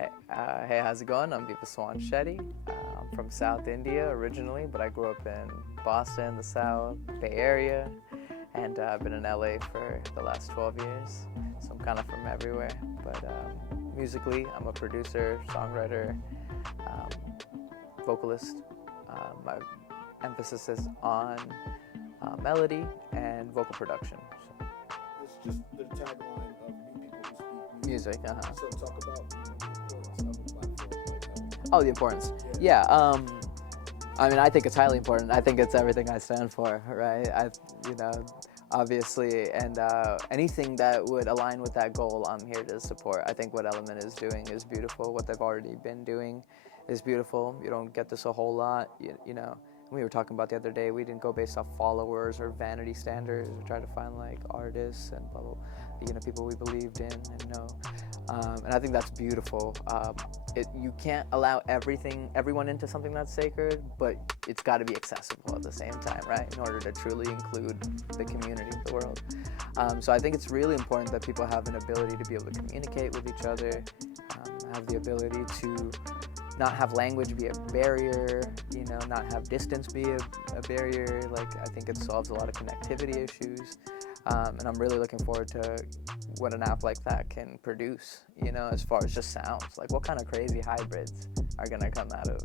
Hey, how's it going? I'm Vivaswan Shetty. I'm from South India originally, but I grew up in Boston, the South Bay Area, and I've been in LA for the last 12 years, so I'm kind of from everywhere. But musically, I'm a producer, songwriter, vocalist. My emphasis is on melody and vocal production. It's just the tagline of Meet People Who Speak Music, So talk about the importance of a platform like that. Oh, the importance. Yeah. I mean, I think it's highly important. I think it's everything I stand for, right? Obviously, and anything that would align with that goal, I'm here to support. I think what Element is doing is beautiful. What they've already been doing is beautiful. You don't get this a whole lot, you know. We were talking about the other day, we didn't go based off followers or vanity standards. We tried to find like artists and blah, blah, people we believed in and know. And I think that's beautiful. You can't allow everyone into something that's sacred, but it's got to be accessible at the same time, right? In order to truly include the community, the world. So I think it's really important that people have an ability to be able to communicate with each other, have the ability to not have language be a barrier, not have distance be a barrier. Like, I think it solves a lot of connectivity issues. And I'm really looking forward to what an app like that can produce, as far as just sounds. Like, what kind of crazy hybrids are going to come out of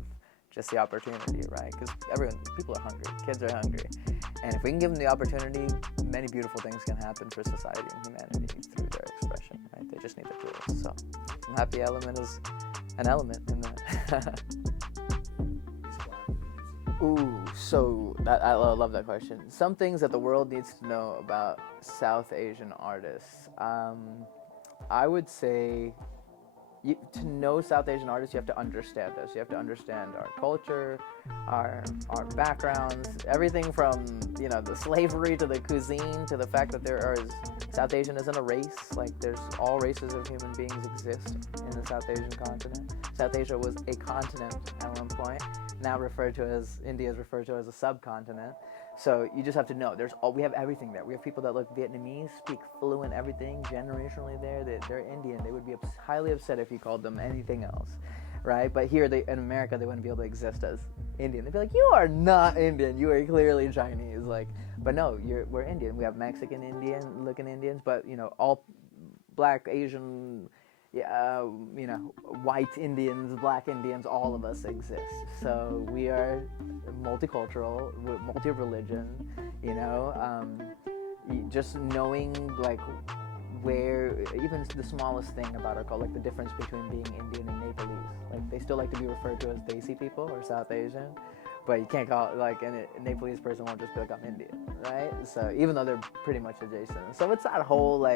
just the opportunity, right? Because people are hungry, kids are hungry. And if we can give them the opportunity, many beautiful things can happen for society and humanity through their expression, right? They just need the tools. So I'm happy Element is an element in that. Ooh, so I love that question. Some things that the world needs to know about South Asian artists. I would say to know South Asian artists, you have to understand this. You have to understand our culture, our backgrounds, everything from the slavery to the cuisine to the fact that South Asian isn't a race. Like, there's all races of human beings exist in the South Asian continent. South Asia was a continent at one point. Now India is referred to as a subcontinent. So you just have to know, we have everything there. We have people that look Vietnamese, speak fluent everything, generationally there. They're Indian. They would be highly upset if you called them anything else, right? But here in America, they wouldn't be able to exist as Indian. They'd be like, you are not Indian. You are clearly Chinese. But no, we're Indian. We have Mexican Indian looking Indians, but all Black, Asian, white Indians, Black Indians, all of us exist. So we are multicultural, multi-religion, just knowing where even the smallest thing about our culture, like the difference between being Indian and Nepalese. Like, they still like to be referred to as Desi people or South Asian, but you can't call it, a Nepalese person won't just be like, I'm Indian, right? So even though they're pretty much adjacent. So it's that whole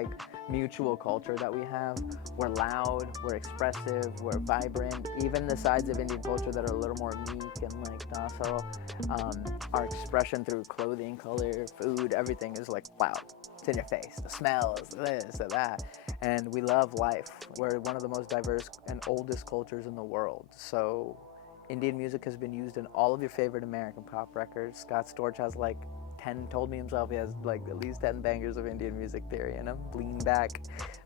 mutual culture that we have. We're loud, we're expressive, we're vibrant. Even the sides of Indian culture that are a little more meek and docile, our expression through clothing, color, food, everything is wow, it's in your face. The smells, this, that. And we love life. We're one of the most diverse and oldest cultures in the world. So Indian music has been used in all of your favorite American pop records. Scott Storch has told me himself he has at least 10 bangers of Indian music theory in him. Lean Back,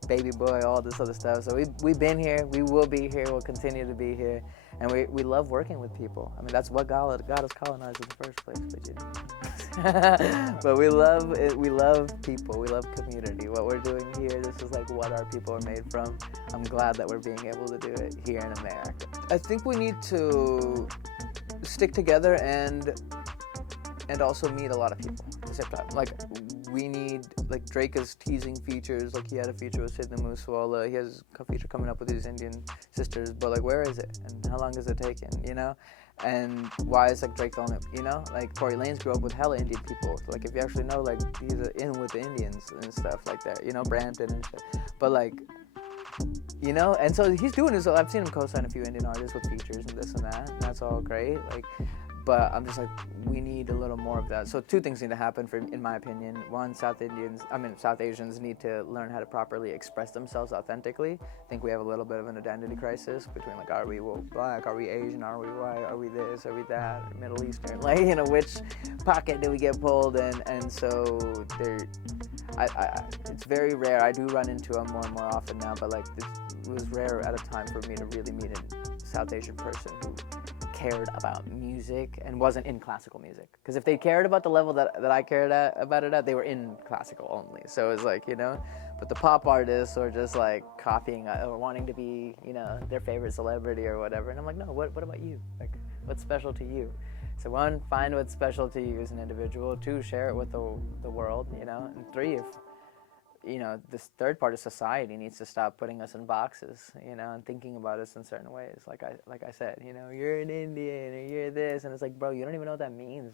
Baby Boy, all this other stuff. So we've been here, we will be here, we'll continue to be here. And we love working with people. I mean, that's what got us colonized in the first place. But we love it. We love people. We love community. What we're doing here, this is what our people are made from. I'm glad that we're being able to do it here in America. I think we need to stick together and also meet a lot of people at the same time. We need, Drake is teasing features. He had a feature with Sidney Moosewala. He has a feature coming up with his Indian sisters. But where is it? And how long is it taking? And why is Drake on it? Tory Lanez grew up with hella Indian people. If you actually know, he's in with the Indians and stuff like that. Brampton and shit. But and so he's doing his. I've seen him co-sign a few Indian artists with features and this and that. And that's all great. but I'm just like, we need a little more of that. So two things need to happen, in my opinion. One, South Asians need to learn how to properly express themselves authentically. I think we have a little bit of an identity crisis between like, are we black, are we Asian, are we white, are we this, are we that, Middle Eastern, like, you know, which pocket do we get pulled in? And so it's very rare. I do run into them more and more often now, but like it was rare at a time for me to really meet a South Asian person who cared about music and wasn't in classical music. Because if they cared about the level that I cared about it at, they were in classical only. So it's like, you know, but the pop artists are just like copying or wanting to be, you know, their favorite celebrity or whatever. And I'm like, no, what about you? Like, what's special to you? So one, find what's special to you as an individual. Two, share it with the world, you know. And three, if you know, this third part of society needs to stop putting us in boxes, you know, and thinking about us in certain ways. Like I said, you know, you're an Indian or you're this, and it's like, bro, you don't even know what that means.